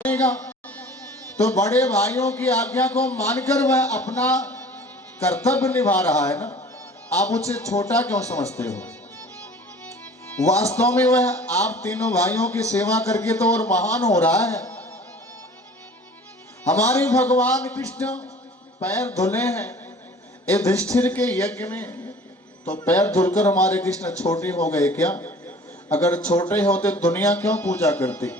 मानेगा तो बड़े भाइयों की आज्ञा को मानकर वह अपना कर्तव्य निभा रहा है ना। आप उसे छोटा क्यों समझते हो? वास्तव में वह आप तीनों भाइयों की सेवा करके तो और महान हो रहा है। हमारे भगवान कृष्ण पैर धुले हैं युधिष्ठिर के यज्ञ में, तो पैर धुलकर हमारे कृष्ण छोटे हो गए क्या? अगर छोटे होते दुनिया क्यों पूजा करती?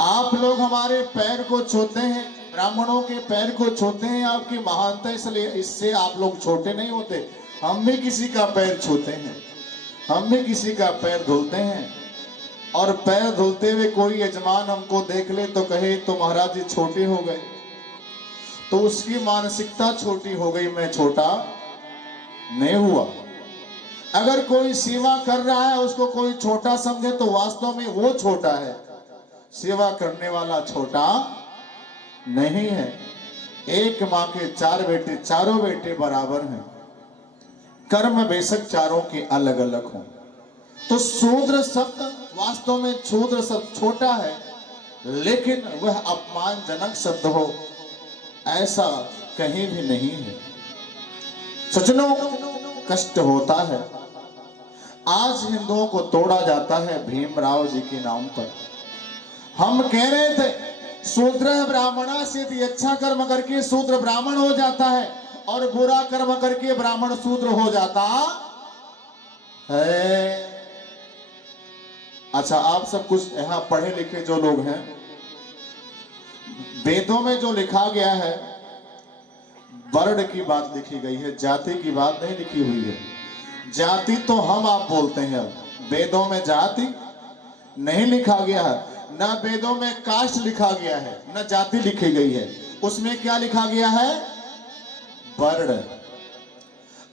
आप लोग हमारे पैर को छूते हैं, ब्राह्मणों के पैर को छूते हैं आपकी महानता, इसलिए इससे आप लोग छोटे नहीं होते। हम भी किसी का पैर छूते हैं, हम भी किसी का पैर धुलते हैं, और पैर धुलते हुए कोई यजमान हमको देख ले तो कहे तो महाराज जी छोटे हो गए, तो उसकी मानसिकता छोटी हो गई, मैं छोटा नहीं हुआ। अगर कोई सेवा कर रहा है उसको कोई छोटा समझे तो वास्तव में वो छोटा है, सेवा करने वाला छोटा नहीं है। एक मां के चार बेटे, चारों बेटे बराबर हैं, कर्म बेशक चारों के अलग अलग हों। तो शूद्र शब्द वास्तव में शूद्र शब्द छोटा है, लेकिन वह अपमानजनक शब्द हो ऐसा कहीं भी नहीं है। सज्जनों, कष्ट होता है। आज हिंदुओं को तोड़ा जाता है भीमराव जी के नाम पर। हम कह रहे थे शूद्र ब्राह्मणा से अच्छा कर्म करके शूद्र ब्राह्मण हो जाता है और बुरा कर्म करके ब्राह्मण शूद्र हो जाता है। अच्छा, आप सब कुछ यहाँ पढ़े लिखे जो लोग हैं, वेदों में जो लिखा गया है वर्ण की बात लिखी गई है, जाति की बात नहीं लिखी हुई है। जाति तो हम आप बोलते हैं, वेदों में जाति नहीं लिखा गया है, न वेदों में कास्ट लिखा गया है, न जाति लिखी गई है। उसमें क्या लिखा गया है? वर्ण।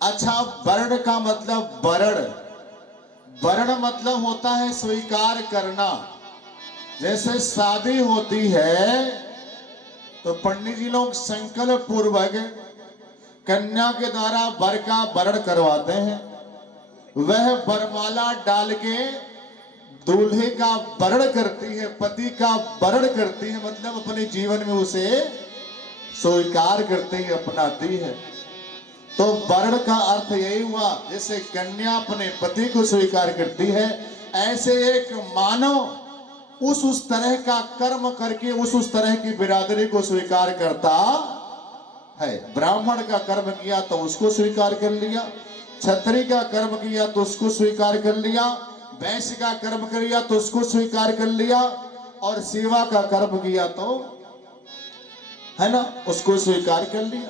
अच्छा, वर्ण का मतलब वर्ण, वर्ण मतलब होता है स्वीकार करना। जैसे शादी होती है तो पंडित जी लोग संकल्प पूर्वक कन्या के द्वारा वर का वर्ण करवाते हैं, वह वरमाला डाल के दूल्हे का वर्ण करती है, पति का वर्ण करती है, मतलब अपने जीवन में उसे स्वीकार करती है, अपनाती है। तो वर्ण का अर्थ यही हुआ, जैसे कन्या अपने पति को स्वीकार करती है, ऐसे एक मानव उस तरह का कर्म करके उस तरह की बिरादरी को स्वीकार करता है। ब्राह्मण का कर्म किया तो उसको स्वीकार कर लिया, क्षत्रिय का कर्म किया तो उसको स्वीकार कर लिया, वैश्य का कर्म किया तो उसको स्वीकार कर लिया, और सेवा का कर्म किया तो है ना उसको स्वीकार कर लिया।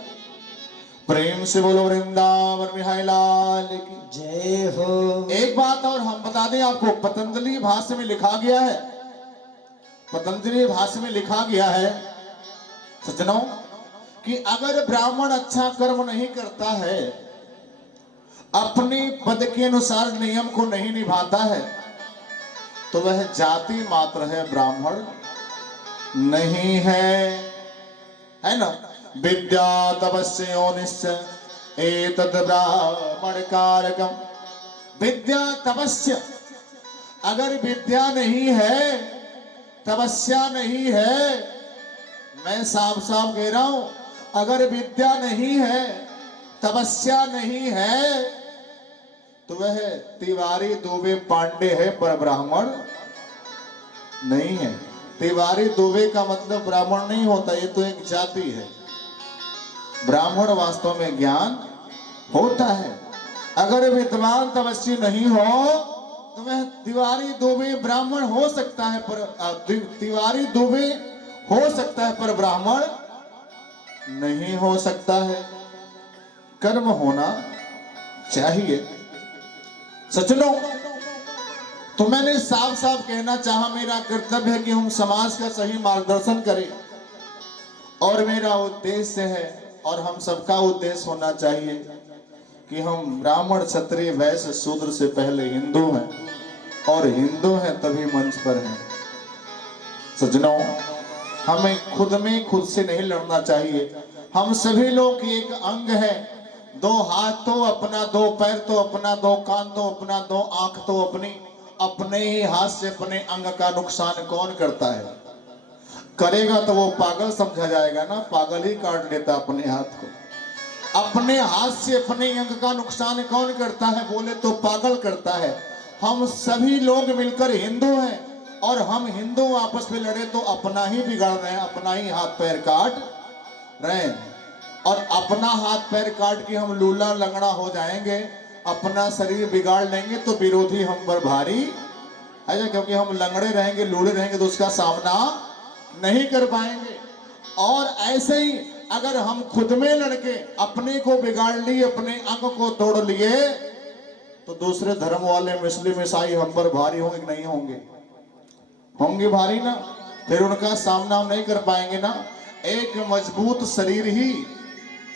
प्रेम से बोलो वृंदावन बिहारी लाल की जय हो। एक बात और हम बता दें आपको, पतंजलि भाष्य में लिखा गया है, पतंजलि भाष्य में लिखा गया है सज्जनों कि अगर ब्राह्मण अच्छा कर्म नहीं करता है, अपने पद के अनुसार नियम को नहीं निभाता है, तो वह जाति मात्र है, ब्राह्मण नहीं है ना। विद्या तपस्य योनिश्च एतद् ब्राह्मण कारकम। विद्या तपस्य, अगर विद्या नहीं है, तपस्या नहीं है, मैं साफ साफ कह रहा हूं, अगर विद्या नहीं है, तपस्या नहीं है, तो वह तिवारी दुबे पांडे है पर ब्राह्मण नहीं है। तिवारी दुबे का मतलब ब्राह्मण नहीं होता, ये तो एक जाति है। ब्राह्मण वास्तव में ज्ञान होता है। अगर विद्वान तपस्वी नहीं हो तो वह तिवारी दुबे ब्राह्मण हो सकता है, पर तिवारी दुबे हो सकता है पर ब्राह्मण नहीं हो सकता है। कर्म होना चाहिए। सज्जनों, तो मैंने साफ साफ कहना चाहा, मेरा कर्तव्य है कि हम समाज का सही मार्गदर्शन करें, और मेरा उद्देश्य है और हम सबका उद्देश्य होना चाहिए कि हम ब्राह्मण क्षत्रिय वैश्य शूद्र से पहले हिंदू हैं, और हिंदू हैं तभी मंच पर हैं। सज्जनों, हमें खुद में खुद से नहीं लड़ना चाहिए। हम सभी लोग एक अंग है, दो हाथ तो अपना, दो पैर तो अपना, दो कान तो अपना, दो आंख तो अपनी। अपने ही हाथ से अपने अंग का नुकसान कौन करता है? करेगा तो वो पागल समझा जाएगा ना, पागल ही काट लेता अपने हाथ को। अपने हाथ से अपने अंग का नुकसान कौन करता है बोले तो पागल करता है। हम सभी लोग मिलकर हिंदू हैं और हम हिंदू आपस में लड़े तो अपना ही बिगाड़ रहे हैं, अपना ही हाथ पैर काट रहे हैं। और अपना हाथ पैर काट के हम लूला लंगड़ा हो जाएंगे, अपना शरीर बिगाड़ लेंगे तो विरोधी हम पर भारी है, क्योंकि हम लंगड़े रहेंगे लूले रहेंगे तो उसका सामना नहीं कर पाएंगे। और ऐसे ही अगर हम खुद में लड़के अपने को बिगाड़ लिए, अपने अंग को तोड़ लिए, तो दूसरे धर्म वाले मुस्लिम ईसाई हम पर भारी होंगे कि नहीं होंगे? होंगे भारी ना, फिर उनका सामना हम नहीं कर पाएंगे ना। एक मजबूत शरीर ही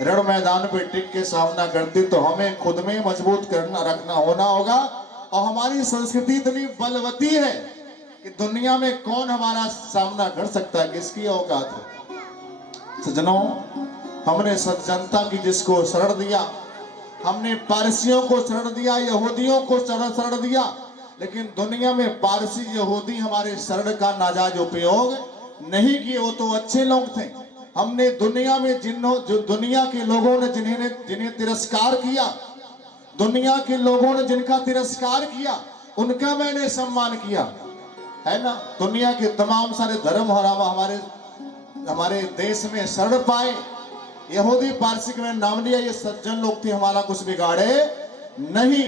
रण मैदान पे टिक के सामना करती, तो हमें खुद में मजबूत करना रखना होना होगा। और हमारी संस्कृति इतनी बलवती है कि दुनिया में कौन हमारा सामना कर सकता है, किसकी औकात है। सज्जनों, हमने सज्जनता की जिसको शरण दिया, हमने पारसियों को शरण दिया, यहूदियों को शरण दिया, लेकिन दुनिया में पारसी यहूदी हमारे शरण का नाजायज उपयोग नहीं किए, वो तो अच्छे लोग थे। हमने दुनिया में जो दुनिया के लोगों ने जिन्हें तिरस्कार किया, दुनिया के लोगों ने जिनका तिरस्कार किया, उनका मैंने सम्मान किया, है ना। दुनिया के तमाम सारे धर्म हमारे देश में शरण पाए। यहूदी पारसी के मैंने नाम लिया, ये सज्जन लोग थे, हमारा कुछ बिगाड़े नहीं।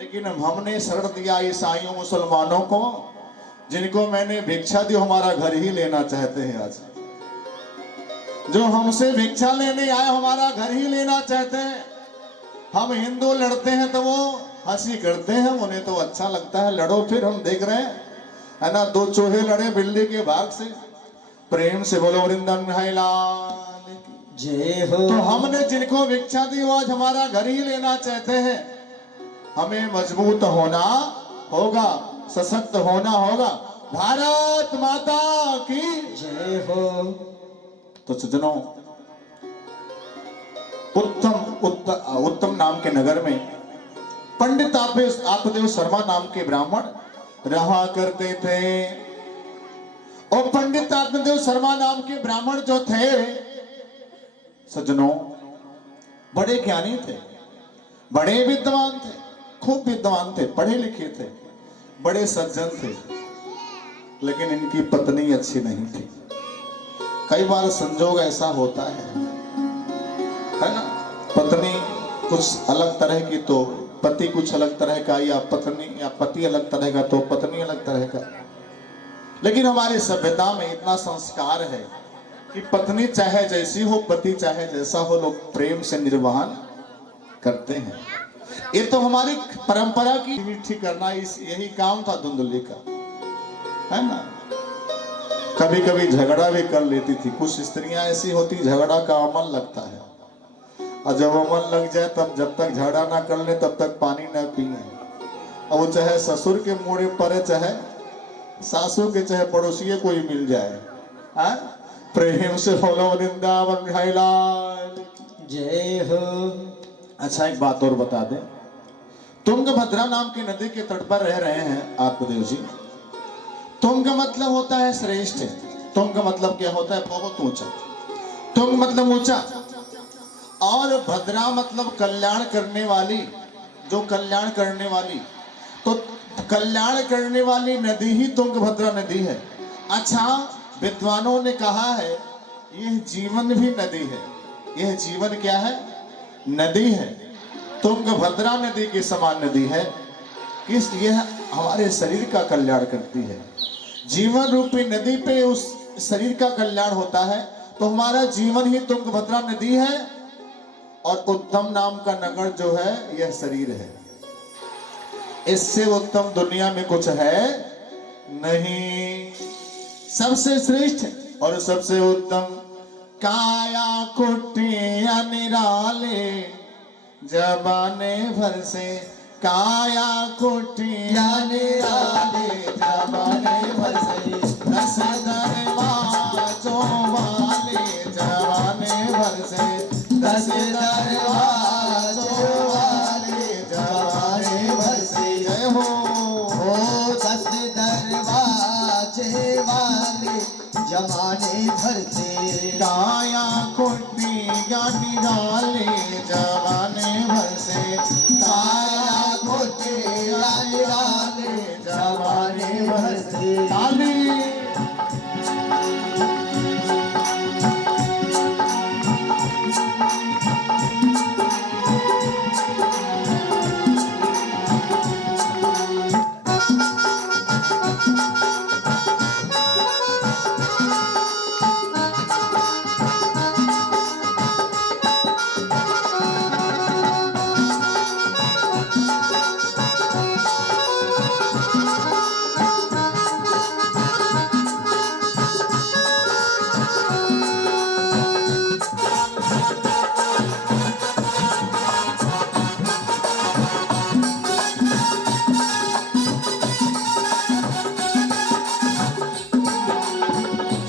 लेकिन हमने शरण दिया ईसाइयों मुसलमानों को, जिनको मैंने भिक्षा दी, हमारा घर ही लेना चाहते हैं। आज जो हमसे भिक्षा लेने आए हमारा घर ही लेना चाहते हैं। हम हिंदू लड़ते हैं तो वो हंसी करते हैं, उन्हें तो अच्छा लगता है, लड़ो फिर, हम देख रहे हैं, है ना। दो चूहे लड़े बिल्ली के भाग से, प्रेम से बोलो वृंदावन है लाल जय हो। तो हमने जिनको भिक्षा दी वो आज हमारा घर ही लेना चाहते हैं। हमें मजबूत होना होगा, सशक्त होना होगा। भारत माता की जय हो। तो सज्जनों, उत्तम नाम के नगर में पंडित आत्मदेव शर्मा नाम के ब्राह्मण रहा करते थे। और पंडित आत्मदेव शर्मा नाम के ब्राह्मण जो थे सज्जनों, बड़े ज्ञानी थे, बड़े विद्वान थे, खूब विद्वान थे, पढ़े लिखे थे, बड़े सज्जन थे। लेकिन इनकी पत्नी अच्छी नहीं थी। कई बार संजोग ऐसा होता है ना, पत्नी कुछ अलग तरह की तो पति कुछ अलग तरह का, या पति अलग तरह का तो पत्नी अलग तरह का। लेकिन हमारी सभ्यता में इतना संस्कार है कि पत्नी चाहे जैसी हो, पति चाहे जैसा हो, लोग प्रेम से निर्वहन करते हैं। ये तो हमारी परंपरा की मीठी करना, यही काम था धुंधली का, है ना। कभी कभी झगड़ा भी कर लेती थी। कुछ स्त्रियां ऐसी होती, झगड़ा का अमल लगता है, और जब अमल लग जाए तब जब तक झगड़ा ना कर ले तब तक पानी ना पिए। और वो चाहे ससुर के मुड़े पड़े, चाहे सासू के, चाहे पड़ोसी कोई मिल जाए। हाँ, प्रेम से बोलो वृंदावन जय हो। अच्छा, एक बात और बता दें, तुंगभद्रा नाम की नदी के तट पर रह रहे हैं आत्मदेव जी। तुंग मतलब होता है श्रेष्ठ, तुंग मतलब क्या होता है? बहुत ऊंचा। तुंग मतलब ऊंचा, और भद्रा मतलब कल्याण करने वाली, जो कल्याण करने वाली। तो कल्याण करने वाली नदी ही तुंगभद्रा नदी है। अच्छा, विद्वानों ने कहा है यह जीवन भी नदी है। यह जीवन क्या है? नदी है। तुंगभद्रा नदी के समान नदी है। किस यह हमारे शरीर का कल्याण करती है। जीवन रूपी नदी पे उस शरीर का कल्याण होता है। तो हमारा जीवन ही तुंगभद्रा नदी है, और उत्तम नाम का नगर जो है यह शरीर है। इससे उत्तम दुनिया में कुछ है नहीं। सबसे श्रेष्ठ और सबसे उत्तम काया कुटिया निराले जबाने भर से, काया कुटिया निराले जबाने भर से, दस दरवाजों वाले जबाने भर से, दस दरवाजों वाले जबाने भर से। जय हो, दस दरवाजे वाले निराले जमाने भर से। काया कोटिया निराले जमाने भर से। काया कोटिया निराले जमाने भर से। ताली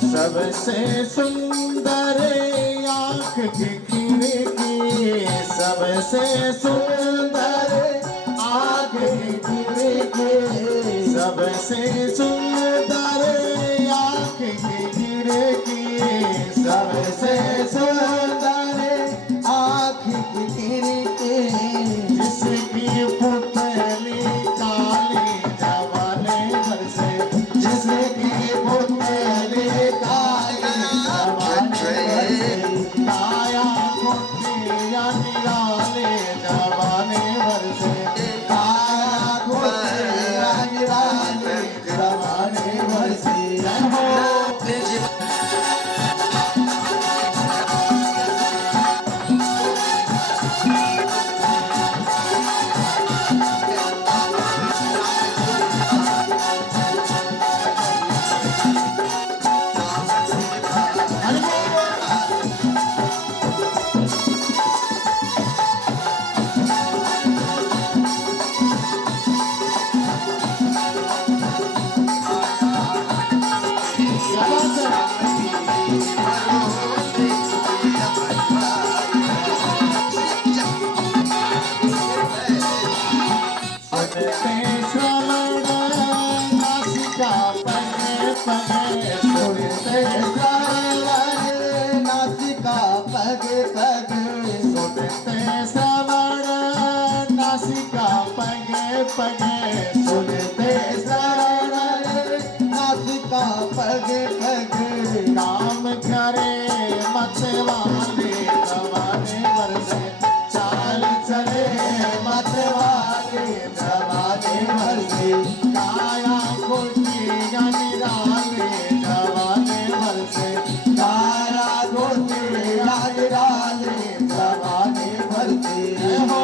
सबसे सुंदर आँख की खिड़की, सबसे सुंदर आँख की खिड़की, सबसे सुंदर आँख की खिड़की, सबसे सुंदर आँख की खिड़की, जिसकी पुतली काली जमाने भर से, जिसकी पुतली काया कोटिया निराले जमाने भर से। काया कोटिया निराले जमाने भर से। नासिका पग पग सुनते श्रवण नासिका पग पग, सुनते श्रवण नासिका पग पग, काम करे मतवाले जमाने भर से, चाल चले मतवाले जमाने भर से। काया कोटिया निराले जमाने भर से। काया कोटिया निराले जमाने भर से। हो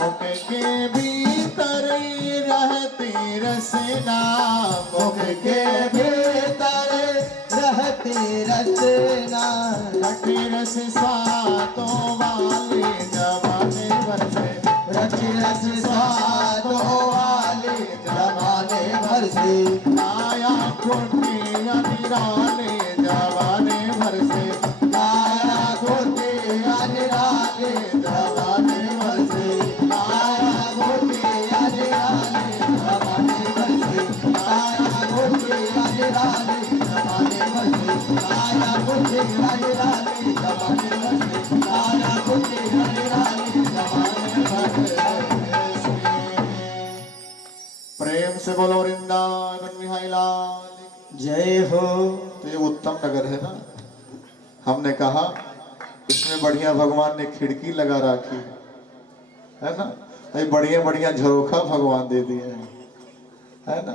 मुख के भीतर रहती रसना, मुख के भीतर रहती रचना, रटी रस स्वादों वाले जमाने भर से, रच रस स्वादों वाले जमाने भर से, आया कोटि अनिराले जमाने भर से, आया कोटि अनिराले जमाने भर से, आया कोटि अनिराले जमाने भर से, आया कोटि अनिराले जमाने भर से, आया कोटि अनिराले जमाने भर से, आया कोटि अनिराले जमाने भर से। प्रेम से बोलो वृंदावन बिहारी लाल की। जय हो। तो ये उत्तम नगर है ना, हमने कहा इसमें बढ़िया भगवान ने खिड़की लगा रखी है ना, ये बढ़िया बढ़िया झरोखा भगवान दे दिए हैं, है ना,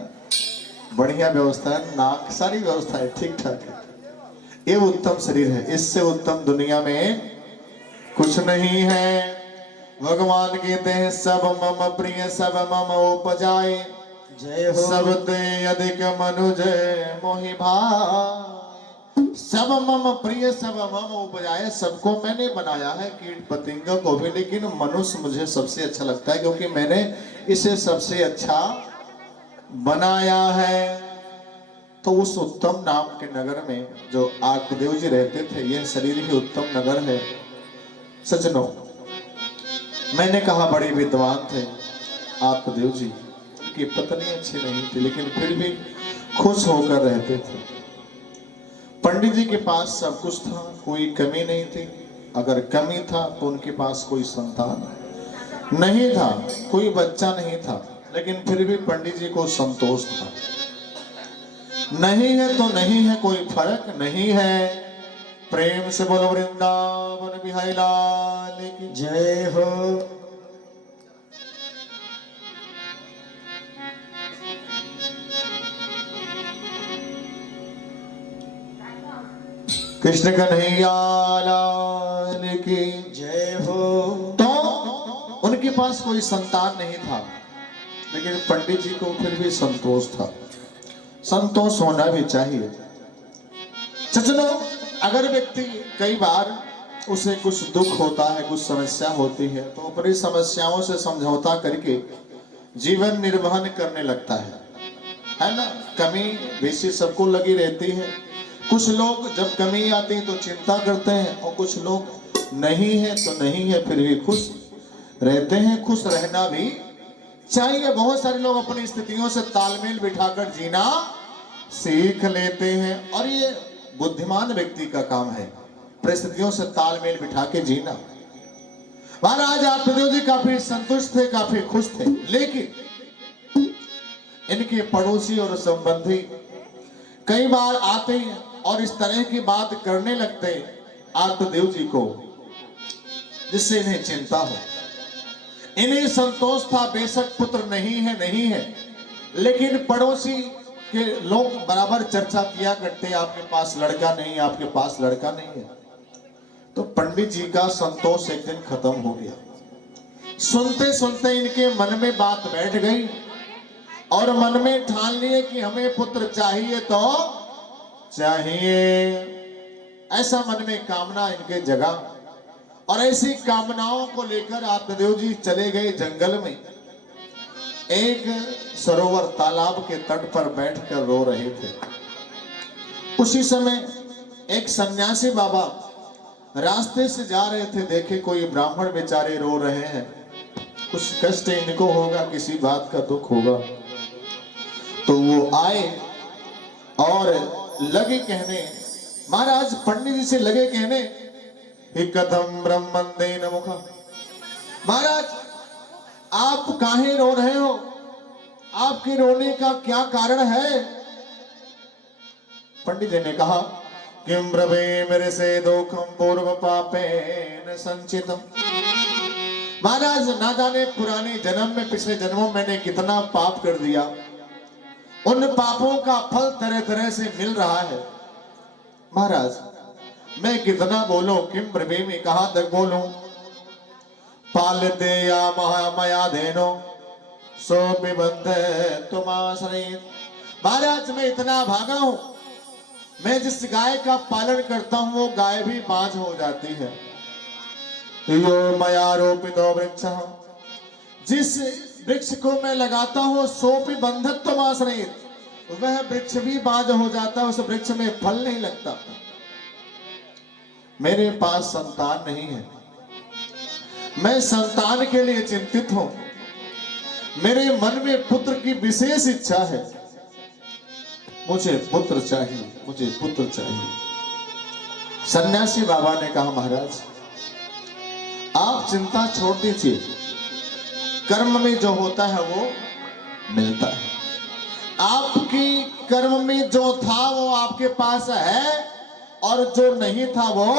बढ़िया व्यवस्था है, नाक सारी व्यवस्था है, ठीक ठाक है। ये उत्तम शरीर है, इससे उत्तम दुनिया में कुछ नहीं है। भगवान कहते हैं सब मम प्रिय सब मम उपजाए, जय हो। सब ते अधिक मनुज मोहि भाई। सब मम प्रिय सब मम उपजाए, सबको मैंने बनाया है, कीट पतंग को भी, लेकिन मनुष्य मुझे सबसे अच्छा लगता है क्योंकि मैंने इसे सबसे अच्छा बनाया है। तो उस उत्तम नाम के नगर में जो आत्मदेव जी रहते थे, यह शरीर ही उत्तम नगर है। सज्जनों, मैंने कहा बड़े विद्वान थे आत्मदेव जी, उनकी पत्नी अच्छी नहीं थी लेकिन फिर भी खुश होकर रहते थे। पंडित जी के पास सब कुछ था, कोई कमी नहीं थी, अगर कमी था तो उनके पास कोई संतान नहीं था, कोई बच्चा नहीं था, लेकिन फिर भी पंडित जी को संतोष था। नहीं है तो नहीं है, कोई फर्क नहीं है। प्रेम से बोलो वृंदावन बिहारी लाल की। जय हो। कृष्ण कन्हैया लाल की। जय हो। तो उनके पास कोई संतान नहीं था, लेकिन पंडित जी को फिर भी संतोष था। संतोष होना भी चाहिए। सज्जनों, अगर व्यक्ति कई बार उसे कुछ दुख होता है, कुछ समस्या होती है, तो अपनी समस्याओं से समझौता करके जीवन निर्वहन करने लगता है ना। कमी बेसी सबको लगी रहती है। कुछ लोग जब कमी आती है तो चिंता करते हैं, और कुछ लोग नहीं है तो नहीं है फिर भी खुश रहते हैं। खुश रहना भी चाहिए। बहुत सारे लोग अपनी स्थितियों से तालमेल बिठाकर जीना सीख लेते हैं, और ये बुद्धिमान व्यक्ति का काम है, परिस्थितियों से तालमेल बिठा के जीना। महाराज आत्मदेव जी काफी संतुष्ट थे, काफी खुश थे, लेकिन इनके पड़ोसी और संबंधी कई बार आते और इस तरह की बात करने लगते आत्मदेव जी को, जिससे इन्हें चिंता हो। इन्हें संतोष था, बेशक पुत्र नहीं है, लेकिन पड़ोसी के लोग बराबर चर्चा किया करते, आपके पास लड़का नहीं, आपके पास लड़का नहीं है। तो पंडित जी का संतोष एक दिन खत्म हो गया। सुनते सुनते इनके मन में बात बैठ गई, और मन में ठान लिए कि हमें पुत्र चाहिए तो चाहिए। ऐसा मन में कामना इनके जगा, और ऐसी कामनाओं को लेकर आत्मदेव जी चले गए जंगल में। एक सरोवर तालाब के तट पर बैठकर रो रहे थे। उसी समय एक सन्यासी बाबा रास्ते से जा रहे थे, देखे कोई ब्राह्मण बेचारे रो रहे हैं, कुछ कष्ट इनको होगा, किसी बात का दुख होगा। तो वो आए और लगे कहने, महाराज पंडित जी से लगे कहने, ही कथम ब्रह्मंदेन मुखा, महाराज आप काहे रो रहे हो, आपके रोने का क्या कारण है। पंडित जी ने कहा, किम ब्रवे मेरे से दुखम पूर्व पापेन संचितम। महाराज ना जाने पुराने जन्म में, पिछले जन्मों में मैंने कितना पाप कर दिया, उन पापों का फल तरह तरह से मिल रहा है। महाराज मैं कितना बोलूं, किम ब्रवे में कहां तक बोलूं। पालते या महामया धेनो सो पिबंध तुमाश्रयेत। महाराज मैं इतना भागा हूं, मैं जिस गाय का पालन करता हूं वो गाय भी बाज हो जाती है। यो मया रोपितो वृक्ष, जिस वृक्ष को मैं लगाता हूं सोपी बंधत्व आश्रयित, वह वृक्ष भी बाज हो जाता है, उस वृक्ष में फल नहीं लगता। मेरे पास संतान नहीं है, मैं संतान के लिए चिंतित हूं, मेरे मन में पुत्र की विशेष इच्छा है, मुझे पुत्र चाहिए, मुझे पुत्र चाहिए। सन्यासी बाबा ने कहा महाराज आप चिंता छोड़ दीजिए, कर्म में जो होता है वो मिलता है। आपकी कर्म में जो था वो आपके पास है और जो नहीं था वो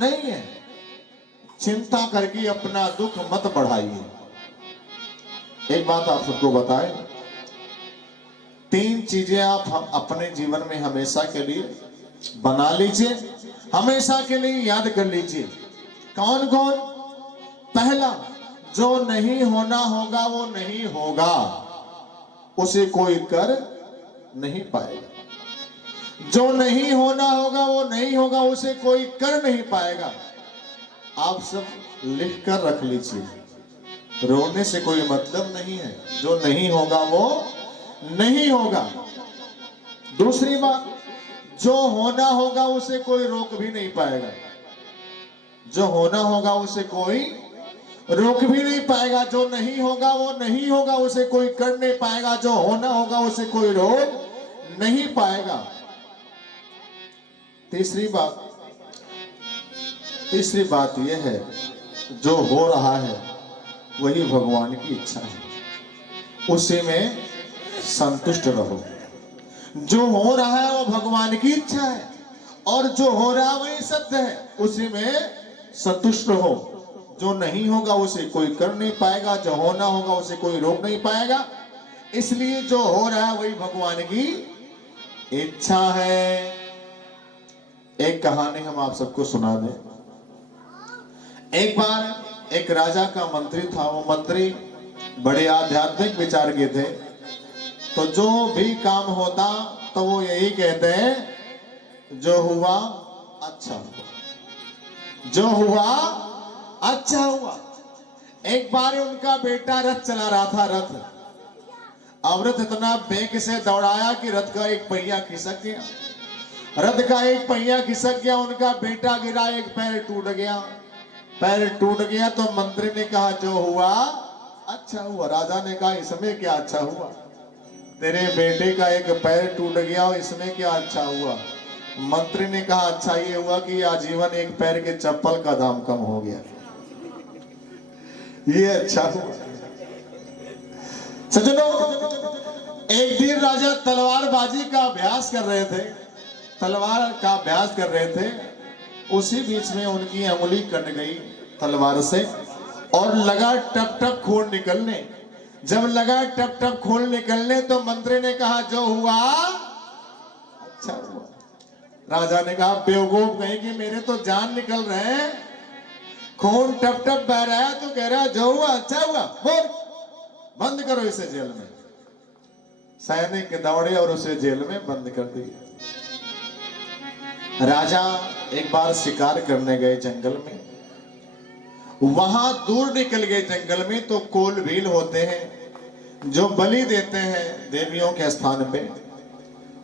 नहीं है। चिंता करके अपना दुख मत बढ़ाइए। एक बात आप सबको बताएं, 3 चीजें आप अपने जीवन में हमेशा के लिए बना लीजिए, हमेशा के लिए याद कर लीजिए। कौन कौन? पहला, जो नहीं होना होगा वो नहीं होगा, उसे कोई कर नहीं पाएगा। जो नहीं होना होगा वो नहीं होगा, उसे कोई कर नहीं पाएगा। आप सब लिख कर रख लीजिए, रोने से कोई मतलब नहीं है। जो नहीं होगा वो नहीं होगा। दूसरी बात, जो होना होगा उसे कोई रोक भी नहीं पाएगा। जो होना होगा उसे कोई रोक भी नहीं पाएगा। जो नहीं होगा वो नहीं होगा, उसे कोई कर नहीं पाएगा। जो होना होगा उसे कोई रोक नहीं पाएगा। तीसरी बात यह है, जो हो रहा है वही भगवान की इच्छा है, उसी में संतुष्ट रहो। जो हो रहा है वो भगवान की इच्छा है और जो हो रहा है वही सत्य है, उसी में संतुष्ट रहो। जो नहीं होगा उसे कोई कर नहीं पाएगा, जो होना होगा उसे कोई रोक नहीं पाएगा। इसलिए जो हो रहा है वही भगवान की इच्छा है। एक कहानी हम आप सबको सुना दें। एक बार एक राजा का मंत्री था। वो मंत्री बड़े आध्यात्मिक विचार के थे, तो जो भी काम होता तो वो यही कहते हैं, जो हुआ अच्छा हुआ, जो हुआ अच्छा हुआ। एक बार उनका बेटा रथ चला रहा था। अब रथ इतना बेग से दौड़ाया कि रथ का एक पहिया खिसक गया। रथ का एक पहिया खिसक गया, उनका बेटा गिरा, एक पैर टूट गया। पैर टूट गया तो मंत्री ने कहा जो हुआ अच्छा हुआ। राजा ने कहा इसमें क्या अच्छा हुआ, तेरे बेटे का एक पैर टूट गया और इसमें क्या अच्छा हुआ। मंत्री ने कहा अच्छा ये हुआ कि आजीवन एक पैर के चप्पल का दाम कम हो गया, ये अच्छा हुआ। सज्जनों, एक दिन राजा तलवारबाजी का अभ्यास कर रहे थे, तलवार का अभ्यास कर रहे थे। उसी बीच में उनकी अंगुली कट गई तलवार से और लगा टप टप खून निकलने। जब लगा टप टप खून निकलने तो मंत्री ने कहा जो हुआ अच्छा हुआ। राजा ने कहा बेवकूफ कहीं कि मेरे तो जान निकल रहे हैं, खून टप टप बह रहा है तो कह रहा जो हुआ अच्छा हुआ। बोल, बंद करो इसे जेल में। सैनिक दौड़े और उसे जेल में बंद कर दिया। राजा एक बार शिकार करने गए जंगल में। वहां दूर निकल गए जंगल में तो कोल भील होते हैं जो बलि देते हैं देवियों के स्थान पे।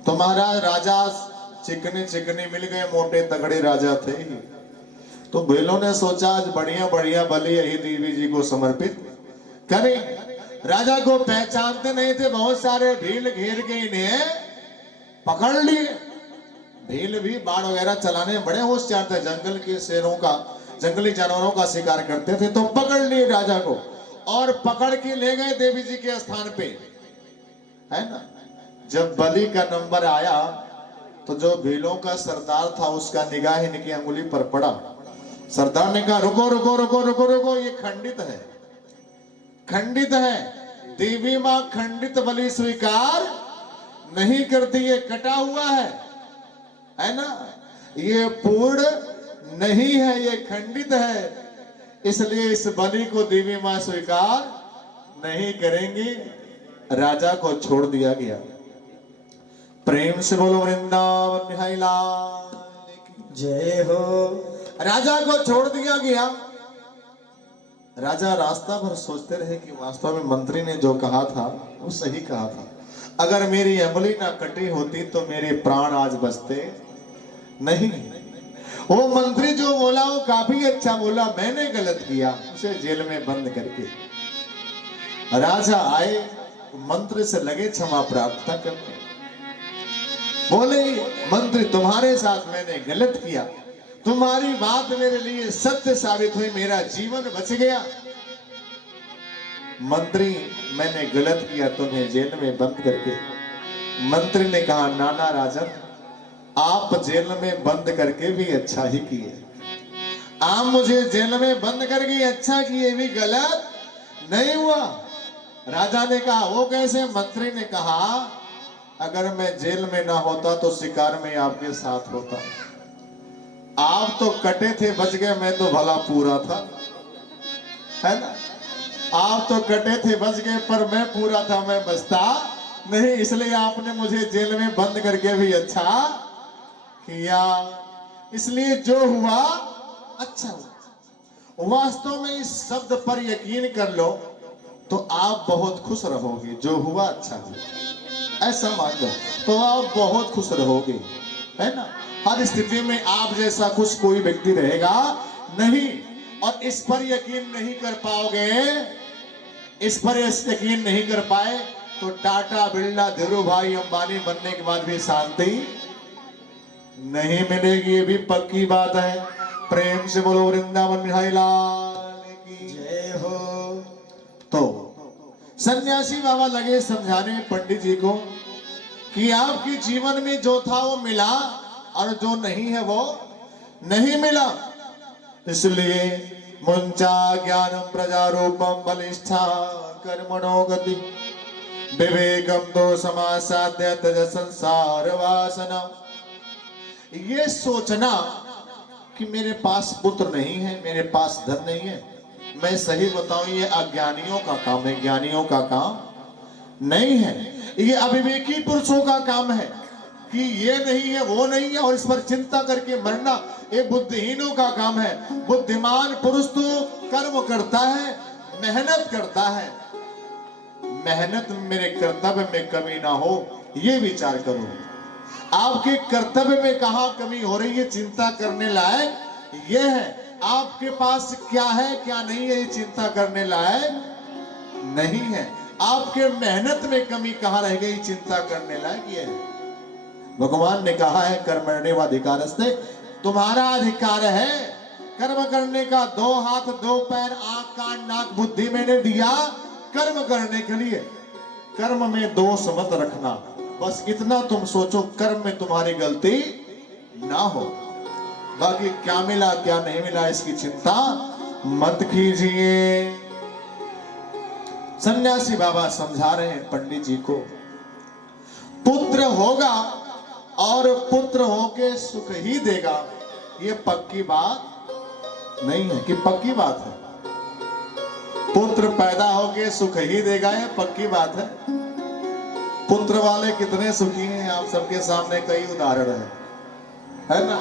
तो महाराज राजा चिकने चिकने मिल गए, मोटे तगड़े राजा थे। तो भीलों ने सोचा आज बढ़िया बढ़िया बलि यही देवी जी को समर्पित करें। राजा को पहचानते नहीं थे, बहुत सारे भील घेर के इन्हें पकड़ लिए। भील भी बाढ़ वगैरह चलाने में बड़े होशियार थे, जंगल के शेरों का, जंगली जानवरों का शिकार करते थे। तो पकड़ लिए राजा को और पकड़ के ले गए देवी जी के स्थान पे, है ना। जब बलि का नंबर आया तो जो भीलों का सरदार था उसका निगाह इनकी अंगुली पर पड़ा। सरदार ने कहा रुको रुको रुको रुको रुको, ये खंडित है, खंडित है। देवी मां खंडित बलि स्वीकार नहीं करती, ये कटा हुआ है ना, ये पूर्ण नहीं है, ये खंडित है। इसलिए इस बलि को देवी मां स्वीकार नहीं करेंगी। राजा को छोड़ दिया गया। प्रेम से बोलो वृंदावन बिहारी लाल की जय हो। राजा को छोड़ दिया गया। राजा रास्ता भर सोचते रहे कि वास्तव में मंत्री ने जो कहा था वो सही कहा था। अगर मेरी अंगुली ना कटी होती तो मेरे प्राण आज बचते नहीं। वो मंत्री जो बोला वो काफी अच्छा बोला, मैंने गलत किया, उसे जेल में बंद करके। राजा आए, मंत्री से लगे क्षमा प्रार्थना करने। बोले मंत्री तुम्हारे साथ मैंने गलत किया, तुम्हारी बात मेरे लिए सत्य साबित हुई, मेरा जीवन बच गया। मंत्री मैंने गलत किया, तुम्हें जेल में बंद करके। मंत्री ने कहा नाना राजन, आप जेल में बंद करके भी अच्छा ही किए। आप मुझे जेल में बंद करके अच्छा किए, भी गलत नहीं हुआ। राजा ने कहा वो कैसे? मंत्री ने कहा अगर मैं जेल में ना होता तो शिकार में आपके साथ होता। आप तो कटे थे बच गए, मैं तो भला पूरा था, है ना। आप तो कटे थे बच गए पर मैं पूरा था, मैं बचता नहीं। इसलिए आपने मुझे जेल में बंद करके भी अच्छा किया। इसलिए जो हुआ अच्छा हुआ। वास्तव में इस शब्द पर यकीन कर लो तो आप बहुत खुश रहोगे। जो हुआ अच्छा हुआ, ऐसा मान लो तो आप बहुत खुश रहोगे, है ना। हर स्थिति में आप जैसा खुश कोई व्यक्ति रहेगा नहीं। और इस पर यकीन नहीं कर पाओगे, इस पर यकीन नहीं कर पाए तो टाटा बिरला धीरू भाई अंबानी बनने के बाद भी शांति नहीं मिलेगी। ये भी पक्की बात है। प्रेम से बोलो वृंदावन बिहारी लाल की जय हो। तो सन्यासी बाबा लगे समझाने पंडित जी को कि आपके जीवन में जो था वो मिला और जो नहीं है वो नहीं मिला। इसलिए मुंचा ज्ञानम प्रजारूपम बलिष्ठा कर्मणो गति विवेकम दो समासाद्य तज संसार वासना। ये सोचना कि मेरे पास पुत्र नहीं है, मेरे पास धन नहीं है, मैं सही बताऊं ये अज्ञानियों का काम है, ज्ञानियों का काम नहीं है। ये अविवेकी पुरुषों का काम है कि ये नहीं है वो नहीं है और इस पर चिंता करके मरना ये बुद्धिहीनों का काम है। बुद्धिमान पुरुष तो कर्म करता है, मेहनत करता है। मेहनत में मेरे कर्तव्य में कमी ना हो ये विचार करो। आपके कर्तव्य में कहां कमी हो रही है चिंता करने लायक ये है। आपके पास क्या है क्या नहीं है ये चिंता करने लायक नहीं है। आपके मेहनत में कमी कहां रह गई चिंता करने लायक ये है। भगवान ने कहा है कर्मण्येवाधिकारस्ते, तुम्हारा अधिकार है कर्म करने का। 2 हाथ 2 पैर आंख कान नाक बुद्धि मैंने दिया कर्म करने के लिए। कर्म में दोष मत रखना, बस इतना तुम सोचो कर्म में तुम्हारी गलती ना हो। बाकी क्या मिला क्या नहीं मिला इसकी चिंता मत कीजिए। सन्यासी बाबा समझा रहे हैं पंडित जी को, पुत्र होगा और पुत्र होके सुख ही देगा ये पक्की बात नहीं है कि पक्की बात है। पुत्र पैदा होके सुख ही देगा ये पक्की बात है। पुत्र वाले कितने सुखी हैं आप सबके सामने कई उदाहरण है ना।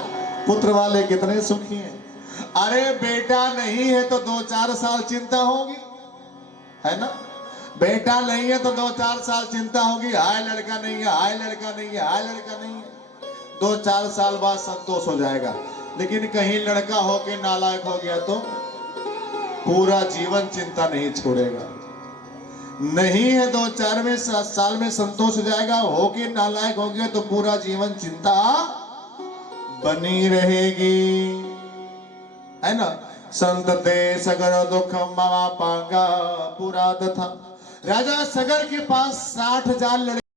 पुत्र वाले कितने सुखी हैं। अरे बेटा नहीं है तो 2-4 साल चिंता होगी, है ना। बेटा नहीं है तो 2-4 साल चिंता होगी, हाय लड़का नहीं है, हाय लड़का नहीं है, हाय लड़का नहीं है। 2-4 साल बाद संतोष हो जाएगा। लेकिन कहीं लड़का होके नालायक हो गया तो पूरा जीवन चिंता नहीं छोड़ेगा। नहीं है 2-4 साल में संतोष हो जाएगा, होके नालायक हो गया तो पूरा जीवन चिंता बनी रहेगी, है ना। संतते सगर दुखम मामा पांगा पूरा था। राजा सगर के पास 60,000 लड़के